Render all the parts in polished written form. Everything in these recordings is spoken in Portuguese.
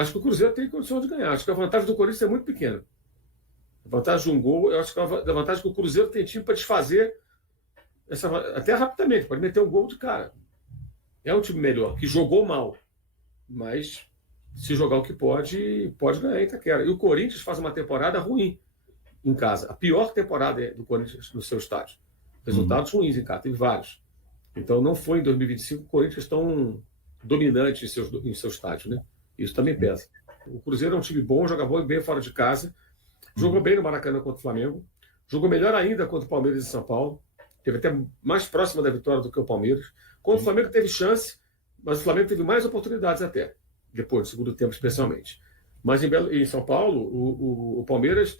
Acho que o Cruzeiro tem condição de ganhar. Acho que a vantagem do Corinthians é muito pequena. A vantagem de um gol, eu acho que a vantagem que o Cruzeiro tem time para desfazer até rapidamente, pode meter um gol de cara. É um time melhor, que jogou mal, mas se jogar o que pode ganhar em Itaquera. E o Corinthians faz uma temporada ruim em casa. A pior temporada do Corinthians no seu estádio. Resultados ruins em casa, teve vários. Então não foi em 2025 o Corinthians tão dominante em seu estádio, né? Isso também pesa. O Cruzeiro é um time bom, joga bem fora de casa, jogou bem no Maracanã contra o Flamengo, jogou melhor ainda contra o Palmeiras e São Paulo, teve até mais próxima da vitória do que o Palmeiras. Contra o Flamengo teve chance, mas o Flamengo teve mais oportunidades até, depois do segundo tempo especialmente. Mas em São Paulo, o Palmeiras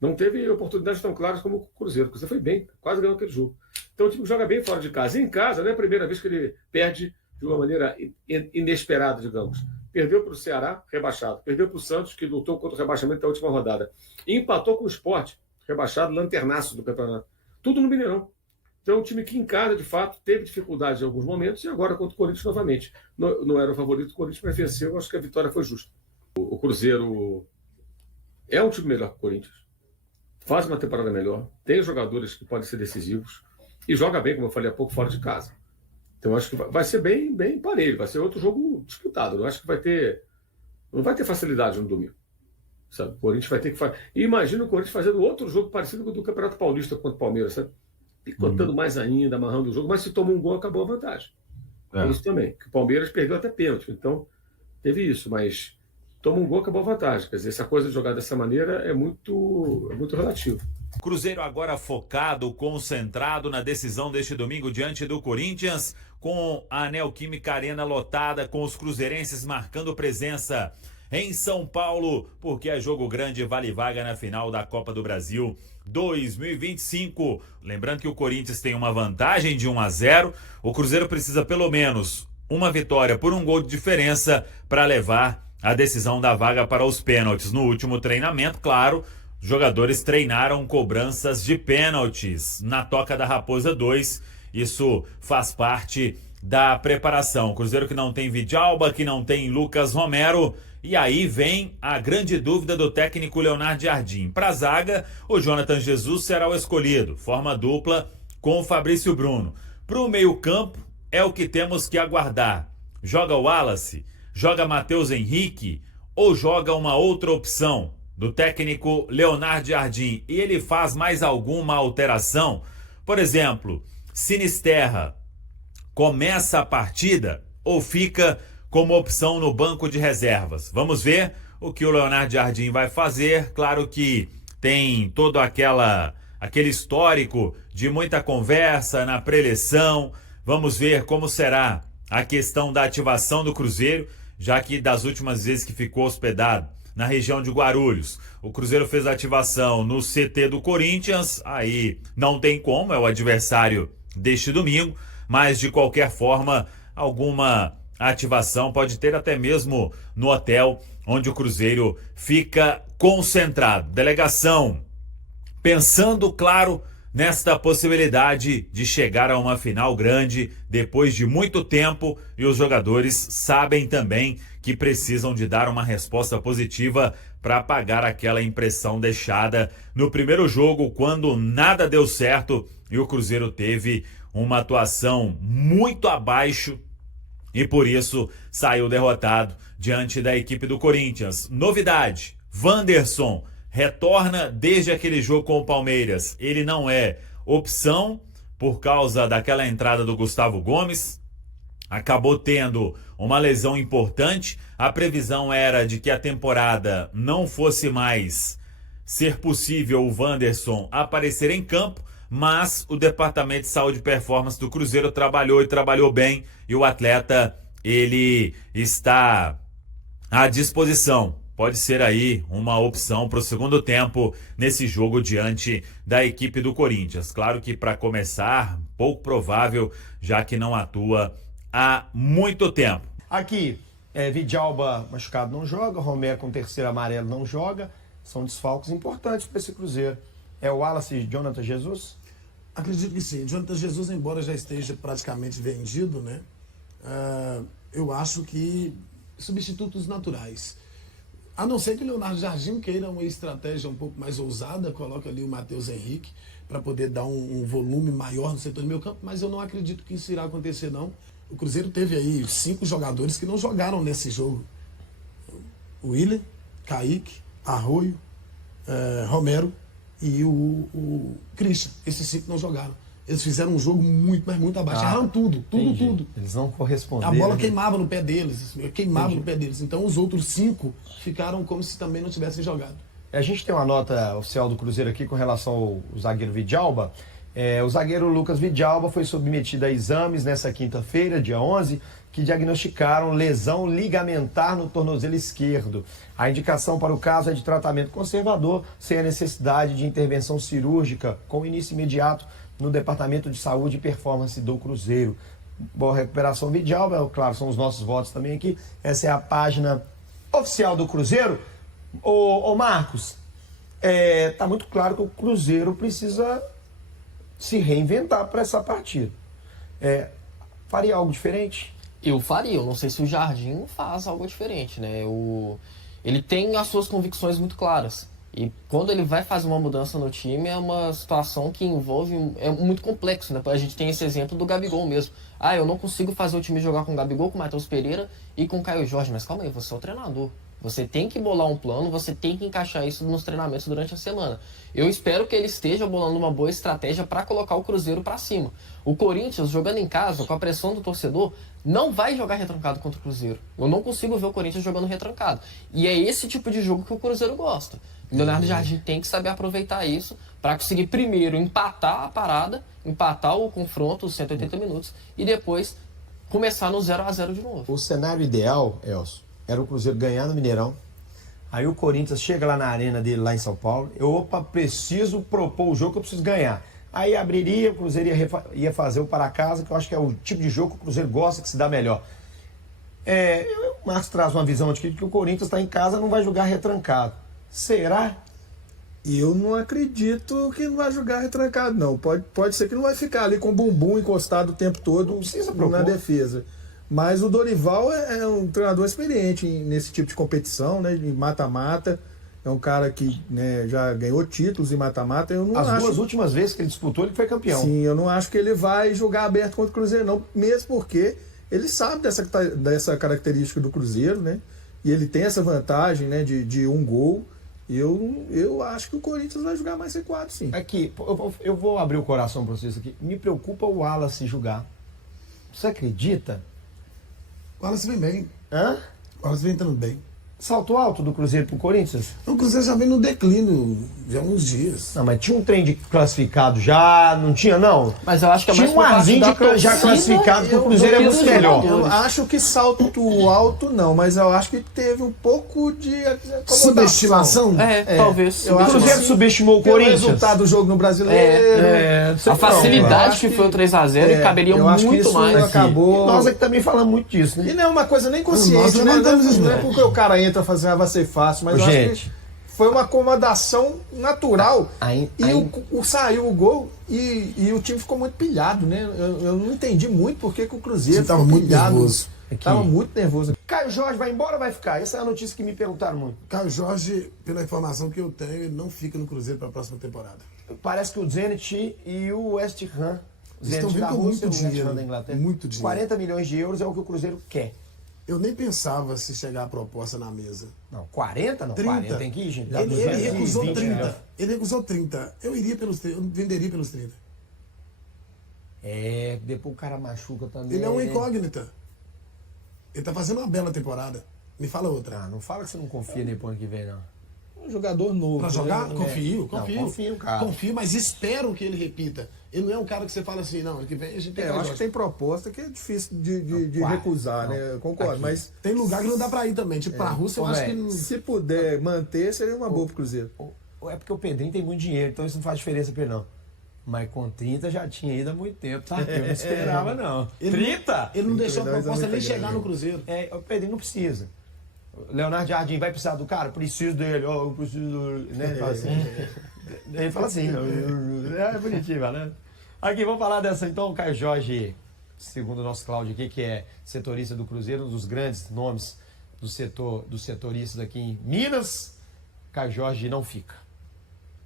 não teve oportunidades tão claras como o Cruzeiro. O Cruzeiro foi bem, quase ganhou aquele jogo. Então o time joga bem fora de casa. E em casa, não é a primeira vez que ele perde de uma maneira inesperada, digamos. Perdeu para o Ceará, rebaixado. Perdeu para o Santos, que lutou contra o rebaixamento da última rodada. E empatou com o Sport, rebaixado, lanternaço do campeonato. Tudo no Mineirão. Então, é um time que em casa, de fato, teve dificuldades em alguns momentos e agora contra o Corinthians novamente. Não era o favorito do Corinthians, mas venceu. Acho que a vitória foi justa. O Cruzeiro é um time melhor que o Corinthians. Faz uma temporada melhor. Tem jogadores que podem ser decisivos. E joga bem, como eu falei há pouco, fora de casa. Então, acho que vai ser bem, bem parelho. Vai ser outro jogo disputado. Eu acho que não vai ter facilidade no domingo. Sabe? O Corinthians vai ter que fazer. E imagina o Corinthians fazendo outro jogo parecido com o do Campeonato Paulista contra o Palmeiras, sabe? Picotando mais ainda, amarrando o jogo, mas se toma um gol, acabou a vantagem. É isso também. Que o Palmeiras perdeu até pênalti. Então, teve isso, mas toma um gol, acabou a vantagem. Quer dizer, essa coisa de jogar dessa maneira é muito relativo. Cruzeiro agora focado, concentrado na decisão deste domingo diante do Corinthians, com a Neoquímica Arena lotada, com os cruzeirenses marcando presença em São Paulo, porque é jogo grande e vale vaga na final da Copa do Brasil 2025. Lembrando que o Corinthians tem uma vantagem de 1-0, o Cruzeiro precisa pelo menos uma vitória por um gol de diferença para levar a decisão da vaga para os pênaltis. No último treinamento, claro, os jogadores treinaram cobranças de pênaltis na Toca da Raposa 2. Isso faz parte da preparação. O Cruzeiro que não tem Vidalba, que não tem Lucas Romero. E aí vem a grande dúvida do técnico Leonardo Jardim. Para a zaga, o Jonathan Jesus será o escolhido. Forma dupla com o Fabrício Bruno. Para o meio-campo, é o que temos que aguardar. Joga o Wallace? Joga Matheus Henrique? Ou joga uma outra opção do técnico Leonardo Jardim? E ele faz mais alguma alteração? Por exemplo, Sinisterra começa a partida ou fica como opção no banco de reservas? Vamos ver o que o Leonardo Jardim vai fazer. Claro que tem todo aquele histórico de muita conversa na pré-eleição. Vamos ver como será a questão da ativação do Cruzeiro, já que das últimas vezes que ficou hospedado na região de Guarulhos, o Cruzeiro fez a ativação no CT do Corinthians, aí não tem como, é o adversário deste domingo, mas de qualquer forma, alguma ativação pode ter até mesmo no hotel onde o Cruzeiro fica concentrado. Delegação pensando, claro, nesta possibilidade de chegar a uma final grande depois de muito tempo, e os jogadores sabem também que precisam de dar uma resposta positiva para apagar aquela impressão deixada no primeiro jogo, quando nada deu certo e o Cruzeiro teve uma atuação muito abaixo e por isso saiu derrotado diante da equipe do Corinthians. Novidade: Wanderson retorna desde aquele jogo com o Palmeiras. Ele não é opção por causa daquela entrada do Gustavo Gomes. Acabou tendo uma lesão importante. A previsão era de que a temporada não fosse mais ser possível o Wanderson aparecer em campo, mas o Departamento de Saúde e Performance do Cruzeiro trabalhou e trabalhou bem, e o atleta, ele está à disposição. Pode ser aí uma opção para o segundo tempo nesse jogo diante da equipe do Corinthians. Claro que para começar, pouco provável, já que não atua há muito tempo. Aqui, Vidalba machucado não joga, Romero com terceiro amarelo não joga. São desfalques importantes para esse Cruzeiro. É o Wallace e Jonathan Jesus? Acredito que sim. Jonathan Jesus, embora já esteja praticamente vendido, né? Eu acho que substitutos naturais. A não ser que o Leonardo Jardim queira uma estratégia um pouco mais ousada, coloca ali o Matheus Henrique para poder dar um volume maior no setor do meio campo, mas eu não acredito que isso irá acontecer, não. O Cruzeiro teve aí 5 jogadores que não jogaram nesse jogo. O Willian, Kaique, Arroio, Romero e o Christian. Esses 5 não jogaram. Eles fizeram um jogo muito, mas muito abaixo. Erraram tudo. Eles não corresponderam. A bola queimava no pé deles. Então os outros 5 ficaram como se também não tivessem jogado. A gente tem uma nota oficial do Cruzeiro aqui com relação ao zagueiro Vidalba. O zagueiro Lucas Vidalba foi submetido a exames nessa quinta-feira, dia 11, que diagnosticaram lesão ligamentar no tornozelo esquerdo. A indicação para o caso é de tratamento conservador, sem a necessidade de intervenção cirúrgica, com início imediato no Departamento de Saúde e Performance do Cruzeiro. Boa recuperação, Vidalba. Claro, são os nossos votos também aqui. Essa é a página oficial do Cruzeiro. Ô Marcos, tá muito claro que o Cruzeiro precisa se reinventar para essa partida. Faria algo diferente? Eu faria, eu não sei se o Jardim faz algo diferente, né? Ele tem as suas convicções muito claras. E quando ele vai fazer uma mudança no time, é uma situação que envolve... É muito complexo, né? A gente tem esse exemplo do Gabigol mesmo. Eu não consigo fazer o time jogar com o Gabigol, com o Matheus Pereira e com o Caio Jorge. Mas calma aí, você é o treinador. Você tem que bolar um plano, você tem que encaixar isso nos treinamentos durante a semana. Eu espero que ele esteja bolando uma boa estratégia para colocar o Cruzeiro para cima. O Corinthians, jogando em casa, com a pressão do torcedor, não vai jogar retrancado contra o Cruzeiro. Eu não consigo ver o Corinthians jogando retrancado. E é esse tipo de jogo que o Cruzeiro gosta. O Leonardo Jardim tem que saber aproveitar isso para conseguir primeiro empatar a parada, empatar o confronto, os 180 minutos, e depois começar no 0-0 de novo. O cenário ideal, Elcio, era o Cruzeiro ganhar no Mineirão. Aí o Corinthians chega lá na arena dele, lá em São Paulo. Preciso propor o jogo que eu preciso ganhar. Aí abriria, o Cruzeiro ia fazer o para casa, que eu acho que é o tipo de jogo que o Cruzeiro gosta, que se dá melhor. O Marcos traz uma visão de que o Corinthians está em casa, não vai jogar retrancado. Será? Eu não acredito que não vai jogar retrancado, não. Pode ser que não vai ficar ali com o bumbum encostado o tempo todo na defesa. Mas o Dorival é um treinador experiente nesse tipo de competição, né, de mata-mata. É um cara que, né, já ganhou títulos em mata-mata. As duas últimas vezes que ele disputou, ele foi campeão. Sim, eu não acho que ele vai jogar aberto contra o Cruzeiro, não. Mesmo porque ele sabe dessa característica do Cruzeiro, né? E ele tem essa vantagem, né, de um gol. Eu acho que o Corinthians vai jogar mais C4, sim. Aqui, eu vou abrir o coração para vocês aqui. Me preocupa o Wallace jogar. Você acredita? O Wallace vem bem. Hã? O Wallace vem entrando bem. Salto alto do Cruzeiro pro Corinthians? O Cruzeiro já vem no declínio já há uns dias. Não, mas tinha um trem de classificado já, não tinha não? Mas eu acho que é mais tinha um arzinho já classificado que o Cruzeiro é muito melhor. Eu acho que salto alto não, mas eu acho que teve um pouco de subestimação. Talvez. O Cruzeiro subestimou o Corinthians. O resultado do jogo no Brasileiro. A facilidade que foi o 3-0 caberia muito mais. Acabou. Nós aqui também falamos muito disso, né? E não é uma coisa nem consciente, né? Não é porque o cara entra fazendo, vai ser fácil, mas eu acho que foi uma acomodação natural. Saiu o gol e o time ficou muito pilhado, né? Eu não entendi muito porque que o Cruzeiro estava muito nervoso. Estava muito nervoso. Caio Jorge vai embora ou vai ficar? Essa é a notícia que me perguntaram muito. Caio Jorge, pela informação que eu tenho, ele não fica no Cruzeiro para a próxima temporada. Parece que o Zenit e o West Ham, estão vindo com muito dinheiro, da Inglaterra, muito dinheiro. 40 milhões de euros é o que o Cruzeiro quer. Eu nem pensava se chegar a proposta na mesa. Não, 40 não, 30. 40 tem que ir, gente. Ele recusou 30. Milhões. Ele recusou 30. Eu venderia pelos 30. Depois o cara machuca também. Ele é uma incógnita. Ele tá fazendo uma bela temporada. Me fala outra. Não fala que você não confia nele pro ano que vem, não. Um jogador novo. Pra jogar? Né? Confio. Confio, cara. Confio, mas espero que ele repita. Ele não é um cara que você fala assim, não, ano que vem a gente tem eu acho que tem proposta que é difícil de recusar, né? Eu concordo, aqui. mas tem lugar que não dá pra ir também. Tipo, pra Rússia eu acho que não... Se puder manter, seria uma boa pro Cruzeiro. É porque o Pedrinho tem muito dinheiro, então isso não faz diferença pra ele, não. Mas com 30 já tinha ido há muito tempo, tá? Eu não esperava, não. 30? Ele não deixou a proposta nem chegar no Cruzeiro. O Pedrinho não precisa. Leonardo Jardim vai precisar do cara? Preciso dele, eu preciso... Né? Ele fala assim. Ele fala assim. É bonitinho, né? Aqui, vamos falar dessa então, o Caio Jorge, segundo o nosso Cláudio aqui, que é setorista do Cruzeiro, um dos grandes nomes dos setoristas aqui em Minas, Caio Jorge não fica.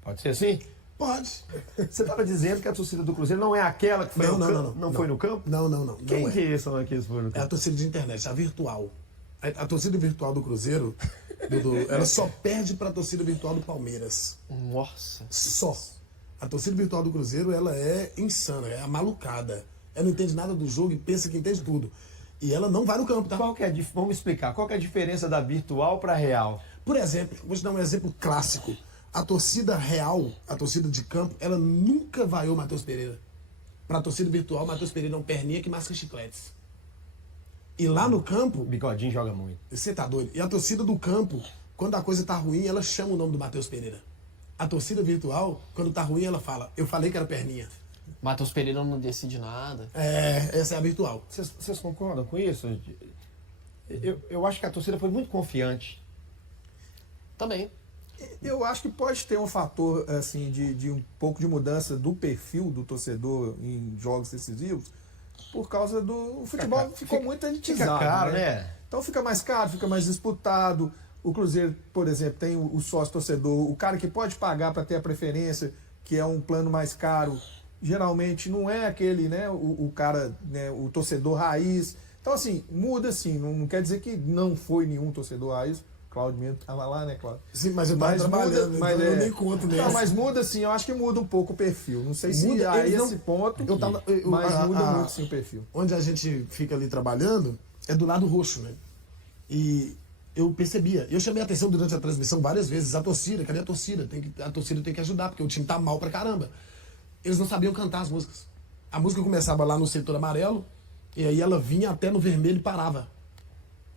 Pode ser assim? Pode. Você estava dizendo que a torcida do Cruzeiro não é aquela que foi no campo? Não foi no campo? Não. Quem não que são aqueles que foram no É a campo? torcida de internet, a virtual. A torcida virtual do Cruzeiro, Dudu, ela só perde para a torcida virtual do Palmeiras. Nossa. Só. A torcida virtual do Cruzeiro, ela é insana, é amalucada. Ela não entende nada do jogo e pensa que entende tudo. E ela não vai no campo, tá? Vamos explicar. Qual que é a diferença da virtual para real? Por exemplo, vou te dar um exemplo clássico. A torcida real, a torcida de campo, ela nunca vaiou o Matheus Pereira. Para a torcida virtual, o Matheus Pereira é um perninha que masca chicletes. E lá no campo, O Bigodinho joga muito. você tá doido? E a torcida do campo, quando a coisa tá ruim, ela chama o nome do Matheus Pereira. A torcida virtual, quando tá ruim, ela fala, eu falei que era perninha. Matheus Pereira não decide nada. Essa é a virtual. Vocês concordam com isso? Eu acho que a torcida foi muito confiante. Também. Eu acho que pode ter um fator assim de um pouco de mudança do perfil do torcedor em jogos decisivos, por causa do futebol ficou muito elitizado, Fica caro, né? né? Então fica mais caro, fica mais disputado. O Cruzeiro, por exemplo, tem o sócio torcedor, o cara que pode pagar para ter a preferência, que é um plano mais caro. Geralmente não é aquele, né, o cara, né, o torcedor raiz. Então, assim, muda sim. Não quer dizer que não foi nenhum torcedor raiz. Cláudio mesmo estava lá, né, Cláudio? Sim, mas eu tava trabalhando, então eu nem conto Não, nessa. mas muda sim, eu acho que muda um pouco o perfil. Não sei se Muda, a eles esse não- ponto, eu- mas a- muda a- muito sim o perfil. Onde a gente fica ali trabalhando é do lado roxo, né? E eu percebia, eu chamei a atenção durante a transmissão várias vezes, a torcida, cadê a torcida? A torcida tem que ajudar, porque o time tá mal pra caramba. Eles não sabiam cantar as músicas. A música começava lá no setor amarelo, e aí ela vinha até no vermelho e parava.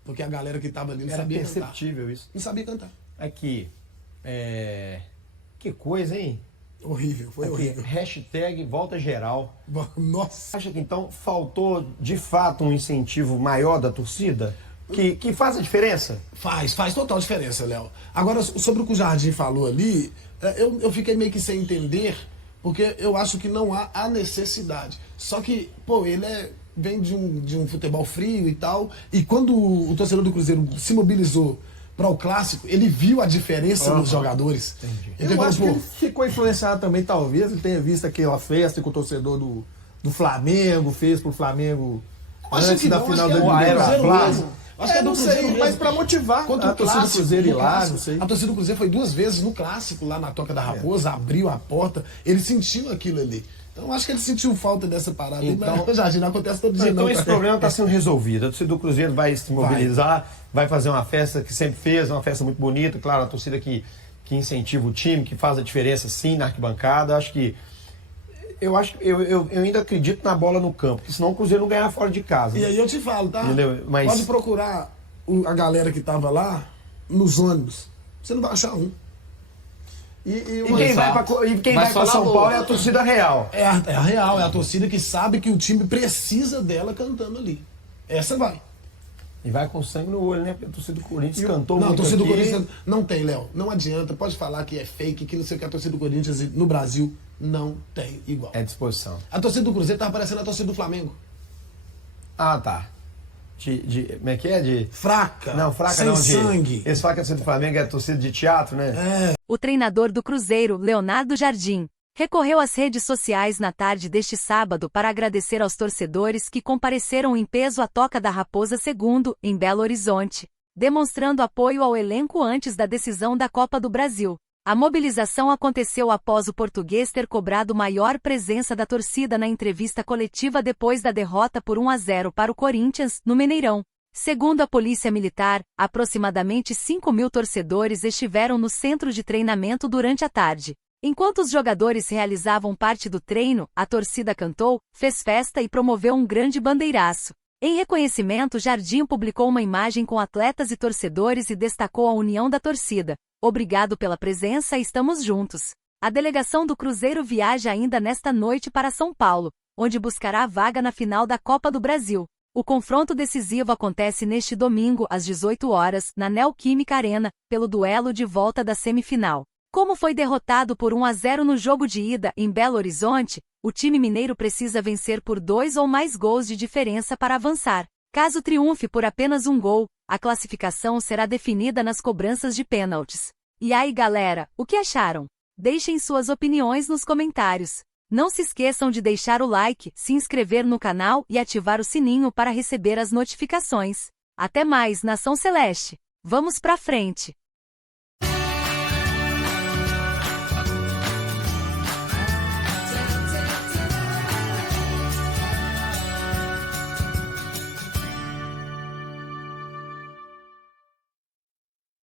Porque a galera que tava ali não Era sabia cantar. perceptível isso. Não sabia cantar. Aqui, que coisa, hein? Horrível, foi Aqui, horrível. hashtag volta geral. Nossa. Acha que então faltou de fato um incentivo maior da torcida? Que faz a diferença? Faz total diferença, Léo. Agora, sobre o que o Jardim falou ali, eu fiquei meio que sem entender, porque eu acho que não há a necessidade. Só que, pô, ele vem de um futebol frio e tal, e quando o torcedor do Cruzeiro se mobilizou para o Clássico, ele viu a diferença nos jogadores. Ele Eu falou, acho que pô, ele ficou influenciado também, talvez, ele tenha visto aquela festa que o torcedor do Flamengo fez pro Flamengo acho antes que da não, final acho do que é do Cruzeiro. Cruzeiro mesmo. Acho que é do não Cruzeiro sei, mesmo. mas pra motivar Contra a torcida do Cruzeiro ir lá, não sei. A torcida do Cruzeiro foi 2 vezes no Clássico, lá na Toca da Raposa, abriu a porta, ele sentiu aquilo ali. Então acho que ele sentiu falta dessa parada. Então- Mas, Jardim, não acontece todo dia Então não. esse cara. problema está sendo resolvido. A torcida do Cruzeiro vai se mobilizar, vai fazer uma festa que sempre fez, uma festa muito bonita. Claro, a torcida que incentiva o time, que faz a diferença sim na arquibancada. Eu ainda acredito na bola no campo, porque senão o Cruzeiro não ganhar fora de casa. E aí eu te falo, tá? Entendeu? Mas- Pode procurar a galera que tava lá nos ônibus. Você não vai achar um. E E uma- quem vai Exato. para Vai São falar Paulo é a torcida real. É a real, é a torcida que sabe que o time precisa dela cantando ali. Essa vai. E vai com sangue no olho, né? Porque a torcida do Corinthians cantou Não, a muito torcida do aqui. Corinthians não tem, Léo. Não adianta. Pode falar que é fake, que não sei o que. A torcida do Corinthians no Brasil não tem igual. É disposição. A torcida do Cruzeiro tava parecendo a torcida do Flamengo. Ah, tá. Como é que é? Fraca. Não, fraca sem não. sangue. Eles falam que a torcida do Flamengo é a torcida de teatro, né? O treinador do Cruzeiro, Leonardo Jardim, recorreu às redes sociais na tarde deste sábado para agradecer aos torcedores que compareceram em peso à Toca da Raposa II, em Belo Horizonte, demonstrando apoio ao elenco antes da decisão da Copa do Brasil. A mobilização aconteceu após o português ter cobrado maior presença da torcida na entrevista coletiva depois da derrota por 1-0 para o Corinthians, no Mineirão. Segundo a Polícia Militar, aproximadamente 5.000 torcedores estiveram no centro de treinamento durante a tarde. Enquanto os jogadores realizavam parte do treino, a torcida cantou, fez festa e promoveu um grande bandeiraço. Em reconhecimento, Jardim publicou uma imagem com atletas e torcedores e destacou a união da torcida. Obrigado pela presença e estamos juntos. A delegação do Cruzeiro viaja ainda nesta noite para São Paulo, onde buscará a vaga na final da Copa do Brasil. O confronto decisivo acontece neste domingo, às 18 horas, na Neoquímica Arena, pelo duelo de volta da semifinal. Como foi derrotado por 1-0 no jogo de ida em Belo Horizonte, o time mineiro precisa vencer por 2 ou mais gols de diferença para avançar. Caso triunfe por apenas um gol, A classificação será definida nas cobranças de pênaltis. E aí, galera, o que acharam? Deixem suas opiniões nos comentários. Não se esqueçam de deixar o like, se inscrever no canal e ativar o sininho para receber as notificações. Até mais, Nação Celeste! Vamos pra frente!